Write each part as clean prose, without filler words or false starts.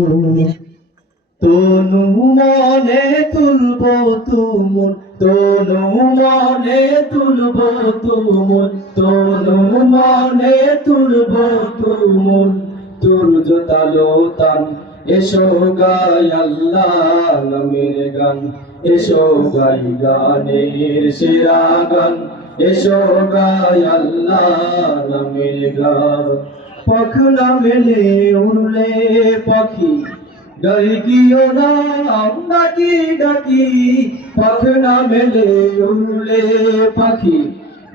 তনু মনে তুলব তুমুল, তনু মনে তুলব তুমুল, তনু মনে তুলব তুমুল। তুর্য তালো তান এসো গাই আল্লাহ নামের গান, এসো গাই গানের সেরা গান, এসো গাই আল্লাহ নামের গান। পাখনা মেলে উড়লে পাখি গাই গিয়ে নাম ডাকি ডাকি, পাখনা মেলে উড়লে পাখি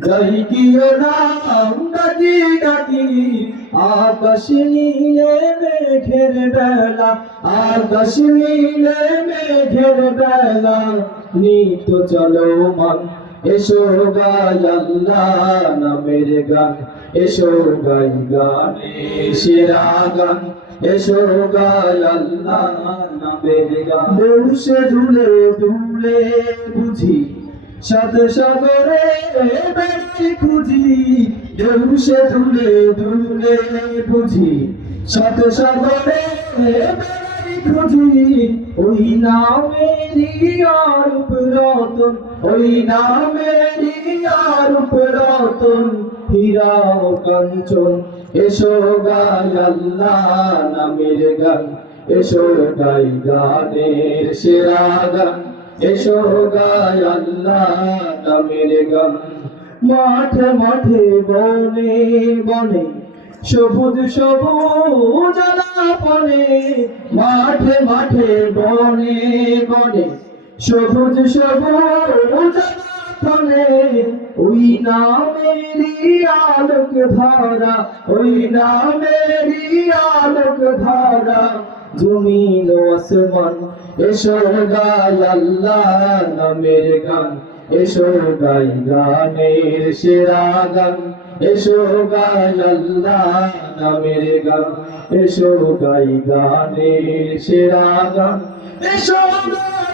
গাই গিয়ে নাম ডাকি ডাকি। আকাশ নীলে মেঘের বেলা, আকাশ নীলে মেঘের বেলা, নিত চলো মান এসো গাই আল্লাহ নামের গান, এসো গাই গানের সেরা গান, এসো গাই আল্লাহ নামের গান। দেশে দুলে দুলে বুঝি সাত সাগরে বেড়ি খুঁজি, দেশে দুলে দুলে বুঝি সাত সাগরে বেড়ি খুঁজি। ওই নামেরই অরূপ রতন, ওই নামেরই অরূপ রতন, হীরা ও কাঞ্চন। এসো গাই আল্লাহ নামের গান, এসো গাই গানের সেরা গান, এসো গাই আল্লাহ নামের গান। মাঠে মাঠে বনে বনে সবুজ সবুজ আলাপনে, মাঠে মাঠে বনে বনে সবুজ সবুজ আলাপনে। ওই নামেরই আলোক ধারা, ওই নামেরই আলোক ধারা, জমিন আসমান। এসো গাই আল্লাহ নামের গান, এসো গাই গানের সেরা গান, এসো গাই আল্লাহ নামের গান, এসো গাই গানের সেরা গান, এসো গাই